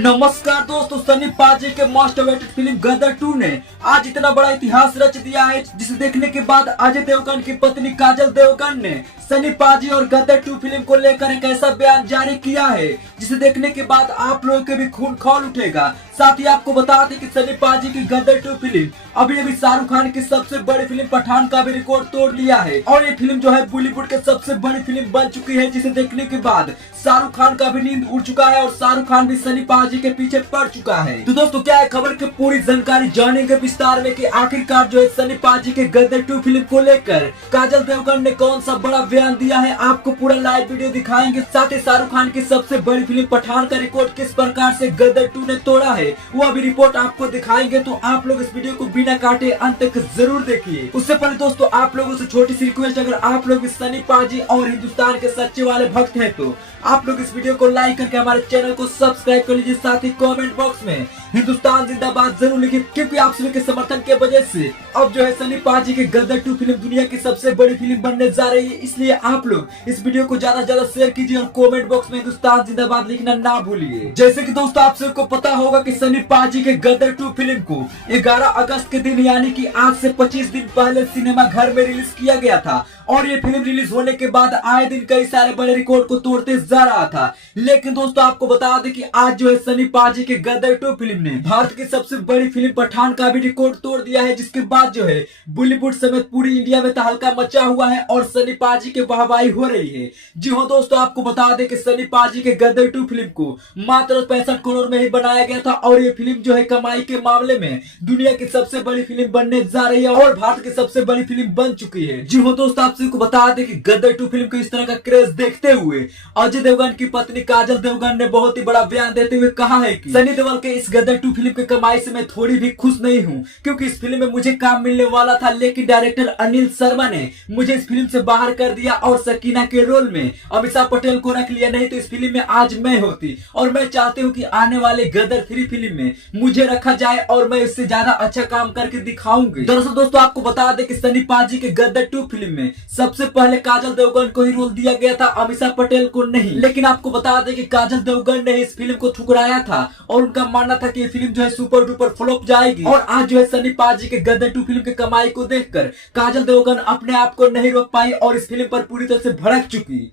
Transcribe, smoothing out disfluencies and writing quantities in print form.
नमस्कार दोस्तों, सनी पाजी के मोस्ट अवेटेड फिल्म गदर 2 ने आज इतना बड़ा इतिहास रच दिया है, जिसे देखने के बाद अजय देवगन की पत्नी काजल देवगन ने सनी पाजी और गदर 2 फिल्म को लेकर एक ऐसा बयान जारी किया है जिसे देखने के बाद आप लोगों के भी खून खौल उठेगा। साथ ही आपको बता दें कि सनी पाजी की गदर 2 फिल्म अभी शाहरुख खान की सबसे बड़ी फिल्म पठान का भी रिकॉर्ड तोड़ लिया है और ये फिल्म जो है बॉलीवुड के सबसे बड़ी फिल्म बन चुकी है, जिसे देखने के बाद शाहरुख खान का भी नींद उड़ चुका है और शाहरुख खान भी सनी पाजी के पीछे पड़ चुका है। तो दोस्तों, क्या है खबर की पूरी जानकारी जानेंगे विस्तार में कि आखिरकार जो है सनी पाजी के गदर 2 फिल्म को लेकर काजल देवगन ने कौन सा बड़ा बयान दिया है। आपको पूरा लाइव वीडियो दिखाएंगे। साथ ही शाहरुख खान की सबसे बड़ी फिल्म पठान का रिकॉर्ड किस प्रकार से गदर 2 ने तोड़ा है, वो अभी रिपोर्ट आपको दिखाएंगे। तो आप लोग इस वीडियो को बिना काटे अंत तक जरूर देखिए। उससे पहले दोस्तों, आप लोगों से छोटी सी रिक्वेस्ट, अगर आप लोग इस सनी पाजी और हिंदुस्तान के सच्चे वाले भक्त हैं तो आप लोग इस वीडियो को लाइक करके हमारे चैनल को सब्सक्राइब कर लीजिए। साथ ही कमेंट बॉक्स में हिंदुस्तान जिंदाबाद जरूर लिखिए, क्योंकि आप सभी के समर्थन के वजह से अब जो है सनी पाजी के गदर 2 फिल्म दुनिया की सबसे बड़ी फिल्म बनने जा रही है। इसलिए आप लोग इस वीडियो को ज्यादा से ज्यादा शेयर कीजिए और कमेंट बॉक्स में हिंदुस्तान जिंदाबाद लिखना ना भूलिए। जैसे कि दोस्तों, आप सबको पता होगा कि सनी पाजी के गदर 2 फिल्म को 11 अगस्त के दिन यानी कि आज से 25 दिन पहले सिनेमा घर में रिलीज किया गया था और ये फिल्म रिलीज होने के बाद आए दिन कई सारे बड़े रिकॉर्ड को तोड़ते जा रहा था। लेकिन दोस्तों, आपको बता दें कि आज जो है सनी पाजी के गदर 2 फिल्म ने भारत की सबसे बड़ी फिल्म पठान का भी रिकॉर्ड तोड़ दिया है, जिसके बाद जो है बॉलीवुड समेत पूरी इंडिया में तहलका मचा हुआ है और सनी पाजी के वाहवाही हो रही है। जी हाँ दोस्तों, आपको बता दें कि सनी पाजी के गदर 2 फिल्म को मात्र 65 करोड़ में ही बनाया गया था और ये फिल्म जो है कमाई के मामले में दुनिया की सबसे बड़ी फिल्म बनने जा रही है और भारत की सबसे बड़ी फिल्म बन चुकी है। जी हाँ दोस्तों, आप सबको बता दें कि गदर 2 फिल्म को इस तरह का क्रेज देखते हुए अजय देवगन की पत्नी काजल देवगन ने बहुत ही बड़ा बयान देते हुए कहा है कि सनी देओल के इस गदर 2 फिल्म की कमाई से मैं थोड़ी भी खुश नहीं हूं, क्योंकि इस फिल्म में मुझे काम मिलने वाला था, लेकिन डायरेक्टर अनिल शर्मा ने मुझे इस फिल्म से बाहर कर दिया और सकीना के रोल में अमीषा पटेल को रख लिया। नहीं तो इस फिल्म में आज मैं होती और मैं चाहती हूँ कि आने वाले गदर 3 फिल्म में मुझे रखा जाए और मैं इससे ज्यादा अच्छा काम करके दिखाऊंगी। दरअसल दोस्तों, आपको बता दें कि सनी पाजी के गदर 2 फिल्म में सबसे पहले काजल देवगन को ही रोल दिया गया था, अमीषा पटेल को नहीं। लेकिन आपको बता दें कि काजल देवगन ने इस फिल्म को ठुकराया था और उनका मानना था कि ये फिल्म जो है सुपर डुपर फ्लॉप जाएगी। और आज जो है सनी पाजी के गदर 2 फिल्म की कमाई को देखकर काजल देवगन अपने आप को नहीं रोक पाई और इस फिल्म पर पूरी तरह से भड़क चुकी।